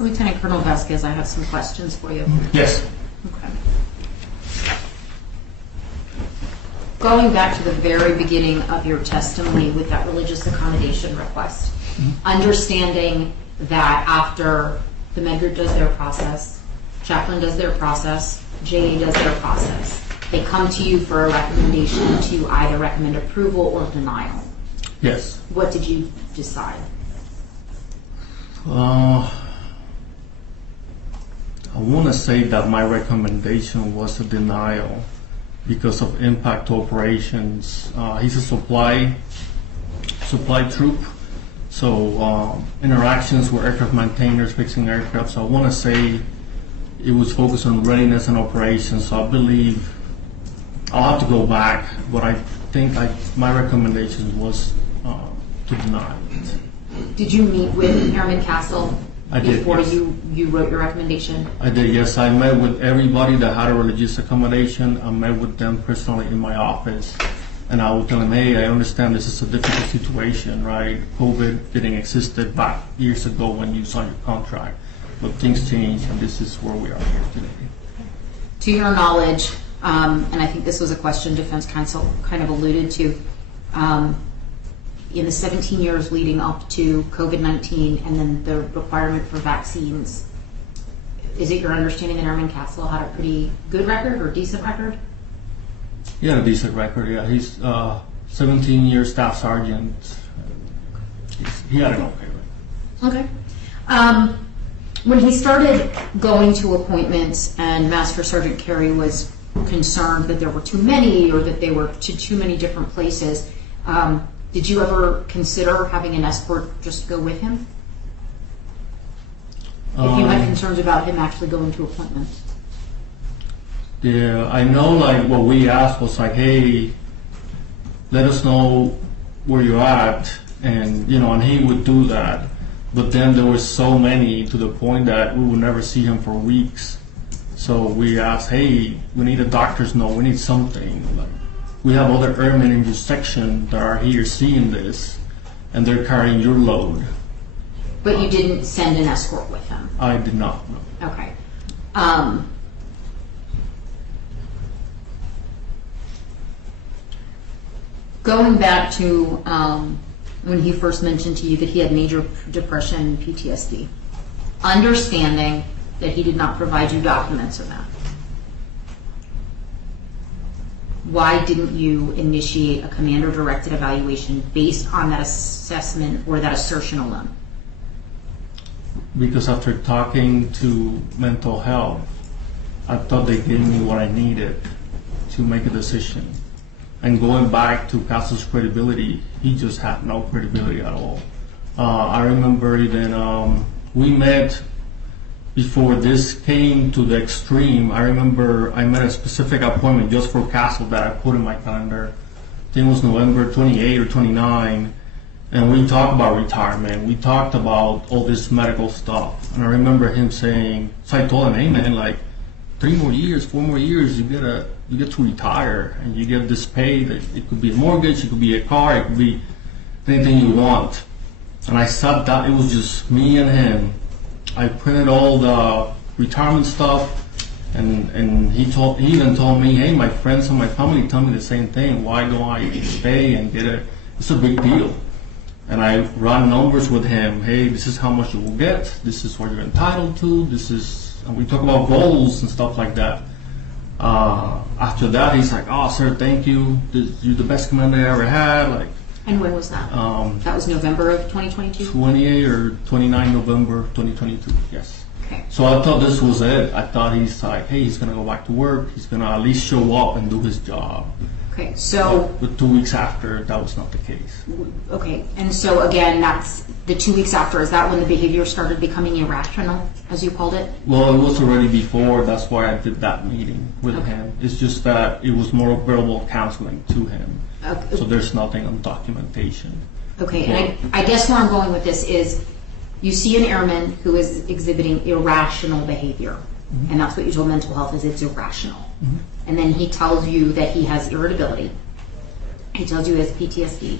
Lieutenant Colonel Vazquez, I have some questions for you. Yes. Okay. Going back to the very beginning of your testimony with that religious accommodation request, understanding that after the med group does their process, chaplain does their process, JA does their process, they come to you for a recommendation to either recommend approval or denial. Yes. What did you decide? I want to say that my recommendation was a denial because of impact to operations. He's a supply troop, so interactions with aircraft maintainers, fixing aircraft. So I want to say it was focused on readiness and operations. So I believe I'll have to go back, but I think my recommendation was to deny it. Did you meet with Airman Castle before yes. you wrote your recommendation? I did, yes. I met with everybody that had a religious accommodation. I met with them personally in my office, and I would tell them, hey, I understand this is a difficult situation, right? COVID didn't exist back years ago when you signed your contract, but things changed, and this is where we are here today. To your knowledge, and I think this was a question Defense Counsel kind of alluded to, in the 17 years leading up to COVID-19 and then the requirement for vaccines, is it your understanding that Airman Castle had a pretty good record or decent record? He had a decent record, yeah. He's 17-year staff sergeant. He had an okay record. Okay. When he started going to appointments and Master Sergeant Carey was concerned that there were too many or that they were to too many different places, did you ever consider having an escort just go with him? If you had concerns about him actually going to appointments? Yeah, I know, like, what we asked was like, hey, let us know where you're at, and, you know, and he would do that. But then there were so many to the point that we would never see him for weeks. So we asked, hey, we need a doctor's note, we need something. Like, we have other airmen in your section that are here seeing this, and they're carrying your load. But you didn't send an escort with him? I did not, no. Okay. Going back to when he first mentioned to you that he had major depression and PTSD, understanding that he did not provide you documents of that, why didn't you initiate a commander-directed evaluation based on that assessment or that assertion alone? Because after talking to mental health, I thought they gave me what I needed to make a decision. And going back to Castle's credibility, he just had no credibility at all. I remember even we met before this came to the extreme. I remember I met a specific appointment just for Castle that I put in my calendar. I think it was November 28 or 29, and we talked about retirement. We talked about all this medical stuff, and I remember him saying, so I told him, hey man, like 3 more years, 4 more years, you get to retire, and you get this pay. That it could be a mortgage, it could be a car, it could be anything you want. And I sat down, it was just me and him. I printed all the retirement stuff, and he even told me, hey, my friends and my family tell me the same thing. Why don't I stay and get it? It's a big deal. And I ran numbers with him. Hey, this is how much you will get. This is what you're entitled to. And we talk about goals and stuff like that. After that, he's like, oh, sir, thank you. You're the best commander I ever had. Like. And when was that? That was November of 2022? 28 or 29 November 2022, yes. Okay. So I thought this was it. I thought he's like, hey, he's going to go back to work. He's going to at least show up and do his job. Okay, so... But 2 weeks after, that was not the case. Okay, and so again, that's the 2 weeks after. Is that when the behavior started becoming irrational, as you called it? Well, it was already before. That's why I did that meeting with him. It's just that it was more verbal counseling to him. Okay. So there's nothing on documentation. Okay, and I guess where I'm going with this is you see an airman who is exhibiting irrational behavior, and that's what you told mental health is it's irrational. And then he tells you that he has irritability, he tells you he has PTSD,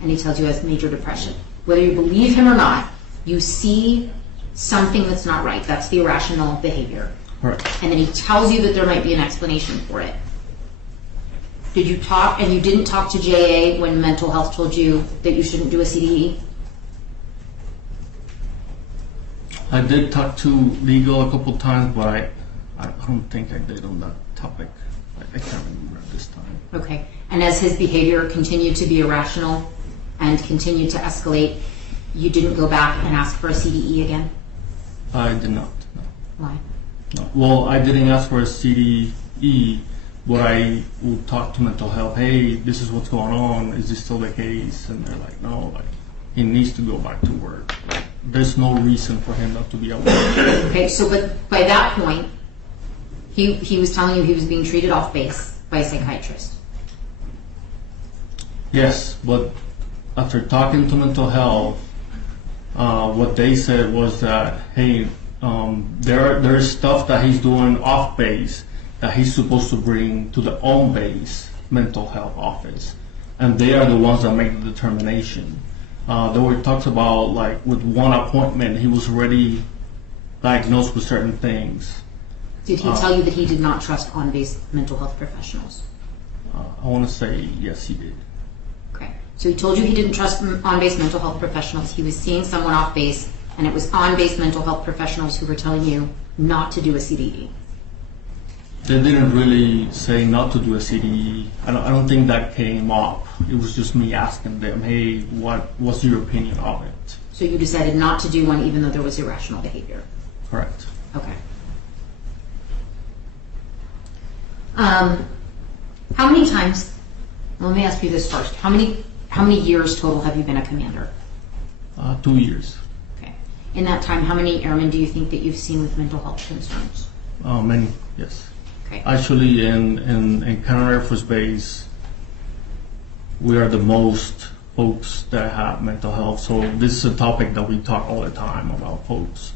and he tells you he has major depression. Whether you believe him or not, you see something that's not right. That's the irrational behavior. Right. And then he tells you that there might be an explanation for it. Did you talk, and you didn't talk to JA when mental health told you that you shouldn't do a CDE? I did talk to legal a couple times, but I don't think I did on that topic. I can't remember at this time. Okay. And as his behavior continued to be irrational and continued to escalate, you didn't go back and ask for a CDE again? I did not. No. Why? No. Well, I didn't ask for a CDE, but I would talk to mental health. Hey, this is what's going on. Is this still the case? And they're like, no, like he needs to go back to work. Like, there's no reason for him not to be at work. Okay, so but by that point, he was telling you he was being treated off base by a psychiatrist. Yes, but after talking to mental health, what they said was that, hey, there's stuff that he's doing off base that he's supposed to bring to the on base mental health office, and they are the ones that make the determination. There were talks about, like, with one appointment, he was already diagnosed with certain things. Did he tell you that he did not trust on-base mental health professionals? I want to say yes, he did. Okay. So he told you he didn't trust on-base mental health professionals. He was seeing someone off base, and it was on-base mental health professionals who were telling you not to do a CDE. They didn't really say not to do a CDE. I don't think that came up. It was just me asking them, hey, what's your opinion of it? So you decided not to do one even though there was irrational behavior? Correct. Okay. How many times, let me ask you this first, how many years total have you been a commander? 2 years. Okay. In that time, how many airmen do you think that you've seen with mental health concerns? Many, yes. Okay. Actually, in Canada Air Force Base, we are the most folks that have mental health. So this is a topic that we talk all the time about folks,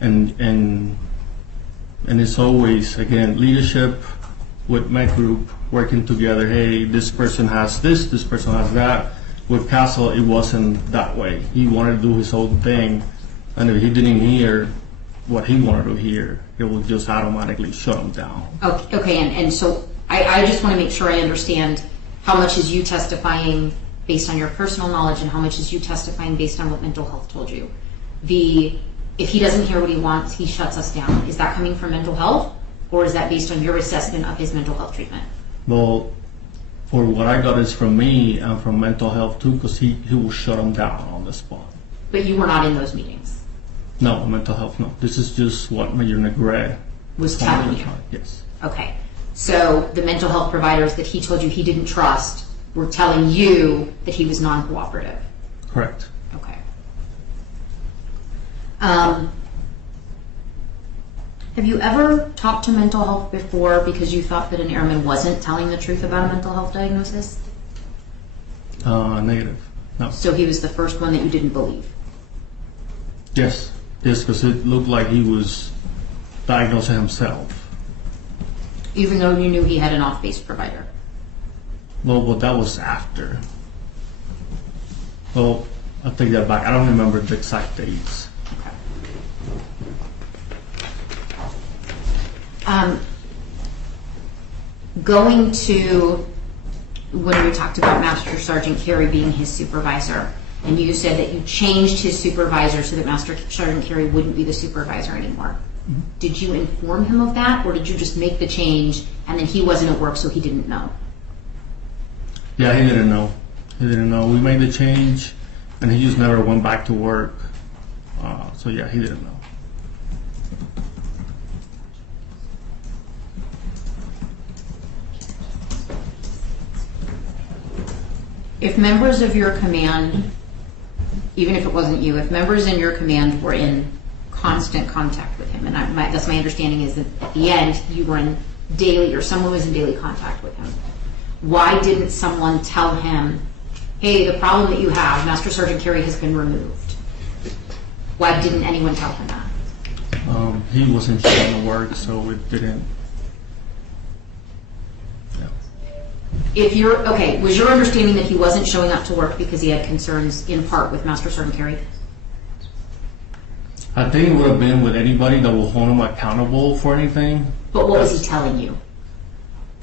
and it's always, again, leadership with med group working together. Hey, this person has this person has that. With Castle, it wasn't that way. He wanted to do his own thing, and if he didn't hear what he wanted to hear, it will just automatically shut him down. Okay, and so I just want to make sure I understand how much is you testifying based on your personal knowledge and how much is you testifying based on what mental health told you. If he doesn't hear what he wants, he shuts us down. Is that coming from mental health, or is that based on your assessment of his mental health treatment? Well, for what I got is from me and from mental health too, because he will shut him down on the spot. But you were not in those meetings? No, mental health, no. This is just what Major Negre Was telling you? Yes. Okay. So the mental health providers that he told you he didn't trust were telling you that he was non-cooperative? Correct. Okay. Have you ever talked to mental health before because you thought that an airman wasn't telling the truth about a mental health diagnosis? Negative. No. So he was the first one that you didn't believe? Yes, because it looked like he was diagnosing himself. Even though you knew he had an off-base provider? Well, but that was after. Well, I'll take that back. I don't remember the exact dates. Okay. Going to when we talked about Master Sergeant Carey being his supervisor, and you said that you changed his supervisor so that Master Sergeant Carey wouldn't be the supervisor anymore. Mm-hmm. Did you inform him of that, or did you just make the change and then he wasn't at work so he didn't know? Yeah, he didn't know. He didn't know. We made the change and he just never went back to work. So yeah, he didn't know. If members of your command, even if it wasn't you, if members in your command were in constant contact with him, and that's my understanding is that at the end you were in daily, or someone was in daily contact with him, why didn't someone tell him, hey, the problem that you have, Master Sergeant Carey has been removed? Why didn't anyone tell him that? He wasn't showing the work, so it didn't. Yeah. Was your understanding that he wasn't showing up to work because he had concerns in part with Master Sergeant Carey? I think it would have been with anybody that will hold him accountable for anything. But what was he telling you?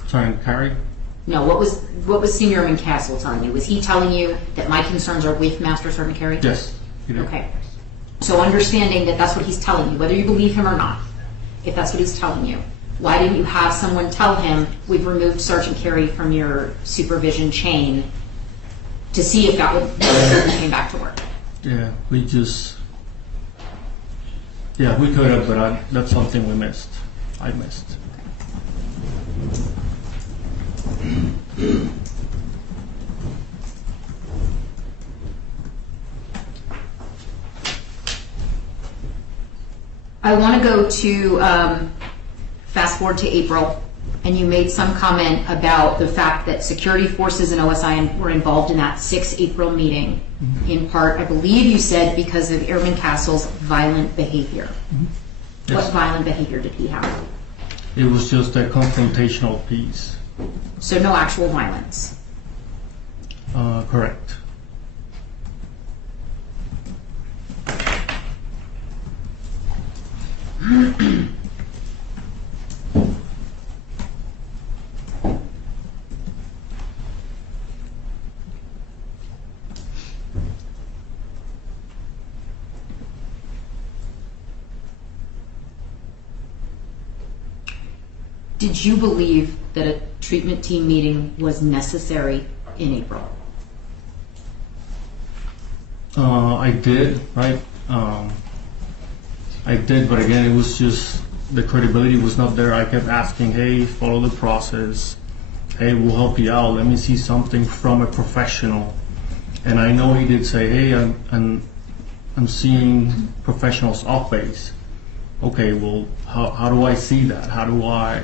Trying to carry? No, what was Senior Castle telling you? Was he telling you that my concerns are with Master Servant Carey? Yes, he did. Okay. So understanding that that's what he's telling you, whether you believe him or not, if that's what he's telling you, why didn't you have someone tell him, we've removed Sergeant Carey from your supervision chain to see if that would he came back to work? Yeah, we could have, but that's something we missed. I missed. I want to go to fast forward to April, and you made some comment about the fact that security forces and OSI were involved in that 6 April meeting, in part, I believe you said, because of Airman Castle's violent behavior. Yes. What violent behavior did he have? It was just a confrontational piece. So no actual violence. Correct. Did you believe that a treatment team meeting was necessary in April? I did, right? I did, but again, it was just the credibility was not there. I kept asking, hey, follow the process. Hey, we'll help you out. Let me see something from a professional. And I know he did say, hey, I'm seeing professionals off base. Okay, well, how do I see that? How do I?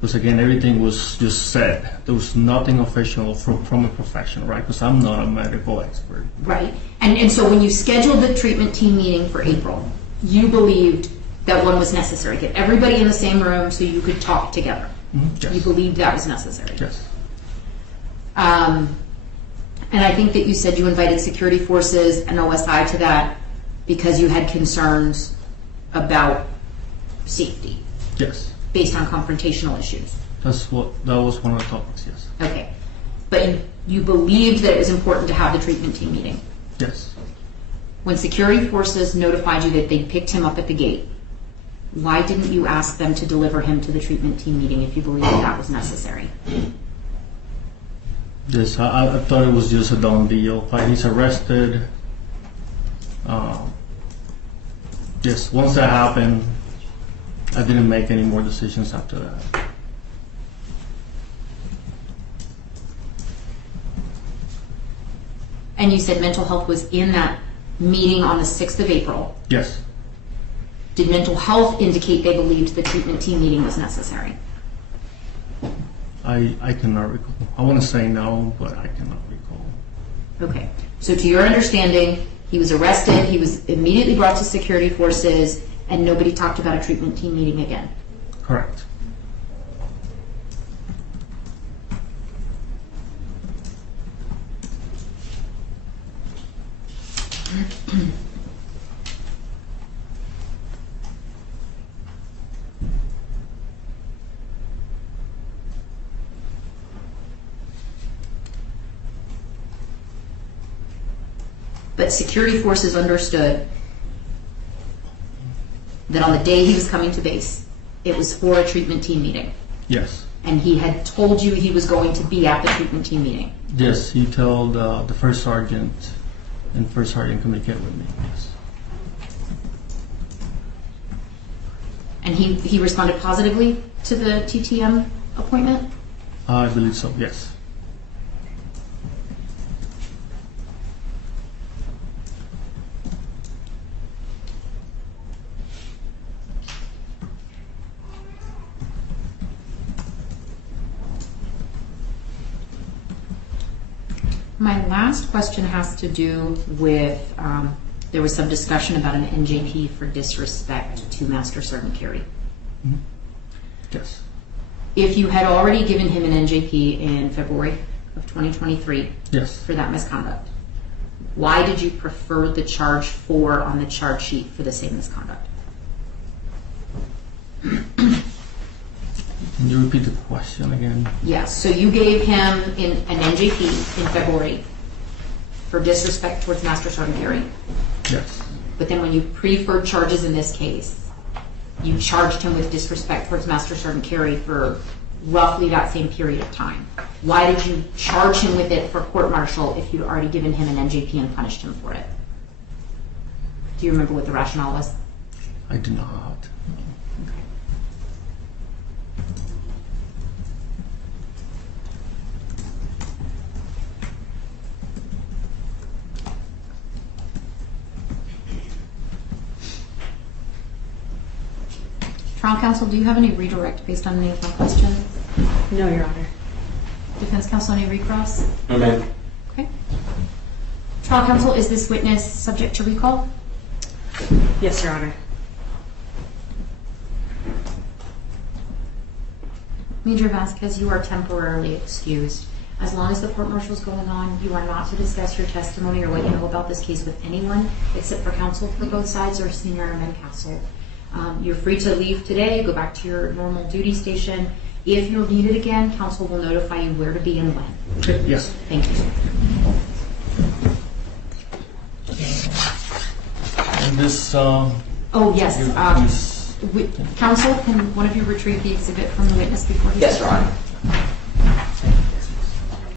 Because again, everything was just said. There was nothing official from a professional, right? Because I'm not a medical expert. Right. And so when you scheduled the treatment team meeting for April, you believed that one was necessary. Get everybody in the same room so you could talk together. Yes. You believed that was necessary. Yes. And I think that you said you invited security forces and OSI to that because you had concerns about safety. Yes. Based on confrontational issues. That was one of the topics, yes. Okay. But you believed that it was important to have the treatment team meeting. Yes. When security forces notified you that they picked him up at the gate, why didn't you ask them to deliver him to the treatment team meeting if you believed that was necessary? Yes, I thought it was just a done deal. Like, he's arrested. Yes, once that happened, I didn't make any more decisions after that. And you said mental health was in that meeting on the 6th of April. Yes. Did mental health indicate they believed the treatment team meeting was necessary? I cannot recall. I want to say no, but I cannot recall. Okay. So to your understanding, he was arrested, he was immediately brought to security forces, and nobody talked about a treatment team meeting again? Correct. But security forces understood that on the day he was coming to base, it was for a treatment team meeting. Yes. And he had told you he was going to be at the treatment team meeting. Yes, he told the first sergeant, and first sergeant communicated with me. Yes. And he responded positively to the TTM appointment? I believe so, yes. My last question has to do with, there was some discussion about an NJP for disrespect to Master Servant Carey. Mm-hmm. Yes. If you had already given him an NJP in February of 2023 Yes. for that misconduct, Why did you prefer the charge 4 on the charge sheet for the same misconduct? Can you repeat the question again? Yes, so you gave him an NJP in February for disrespect towards Master Sergeant Gary. Yes. But then when you preferred charges in this case, you charged him with disrespect towards Master Sergeant Carey for roughly that same period of time. Why did you charge him with it for court-martial if you'd already given him an NJP and punished him for it? Do you remember what the rationale was? I do not. Trial counsel, do you have any redirect based on any of my questions? No, Your Honor. Defense counsel, any recross? No, ma'am. Okay. Trial counsel, is this witness subject to recall? Yes, Your Honor. Major Vazquez, you are temporarily excused. As long as the court-martial is going on, you are not to discuss your testimony or what you know about this case with anyone except for counsel for both sides or senior airman counsel. You're free to leave today, go back to your normal duty station. If you're needed again, counsel will notify you where to be and when. Okay, yes. Thank you. And this, Oh, yes. you- Counsel, can one of you retrieve the exhibit from the witness before he Yes, Your Honor.